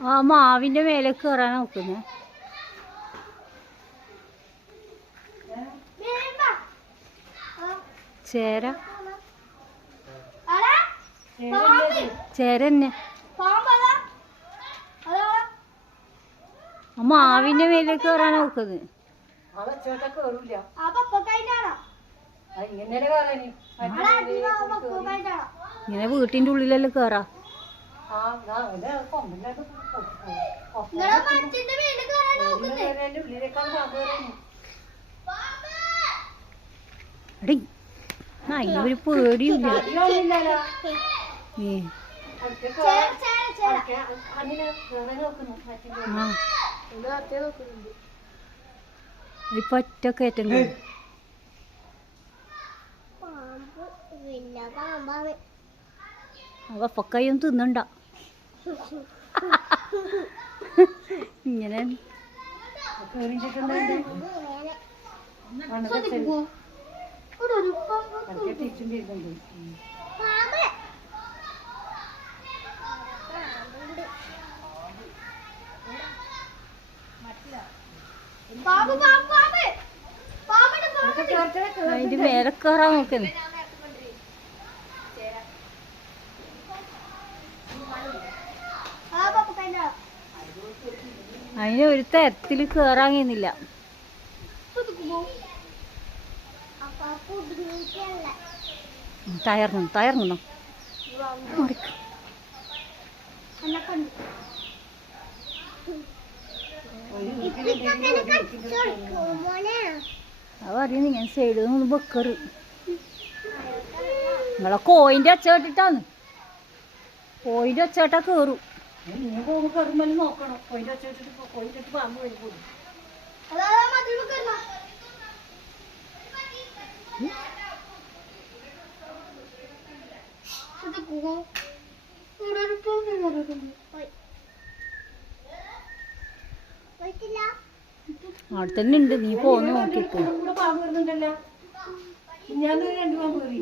ആ മാവിന്റെ മേലെ കയറാൻ നോക്കുന്നേ. ചേര. ചേര തന്നെ മാവിന്റെ മേലെ കയറാൻ നോക്കുന്നത്. ഇങ്ങനെ വീട്ടിന്റെ ഉള്ളിലല്ലേ കേറാ? ഒരു പേടിയില്ല ഇപ്പൊ ഒറ്റ കയറ്റങ്ങൾ പാമ്പ് നോക്കുന്നു മറ്റേ ആ പൊക്കയും തിന്നണ്ട. ഇങ്ങനെ. അതിന്റെ മേലെ കയറാൻ നോക്കുന്നു അതിന് ഒരു തരത്തിൽ കഴിയുന്നില്ല തയർന്നു തയർന്നു അത് ഞാൻ സൈഡിൽ നിന്ന് വെക്കറ് നിങ്ങളെ കോയിന്റെ അച്ച കേട്ടിട്ടാന്ന് കോയിന്റെ അച്ചേട്ടാ കേറും. നീ പോകുമ്പോ കയറുമ്പോൾ നോക്കണം. കൊയിന്റെ വെച്ചിട്ട് കൊയിന്റെ പാമ്പ് വഴി പോകും അവിടെ തന്നെ ഉണ്ട് നീ പോന്ന് നോക്കിട്ട് പാമ്പ് ഞാൻ രണ്ട് പാമ്പ് കയറി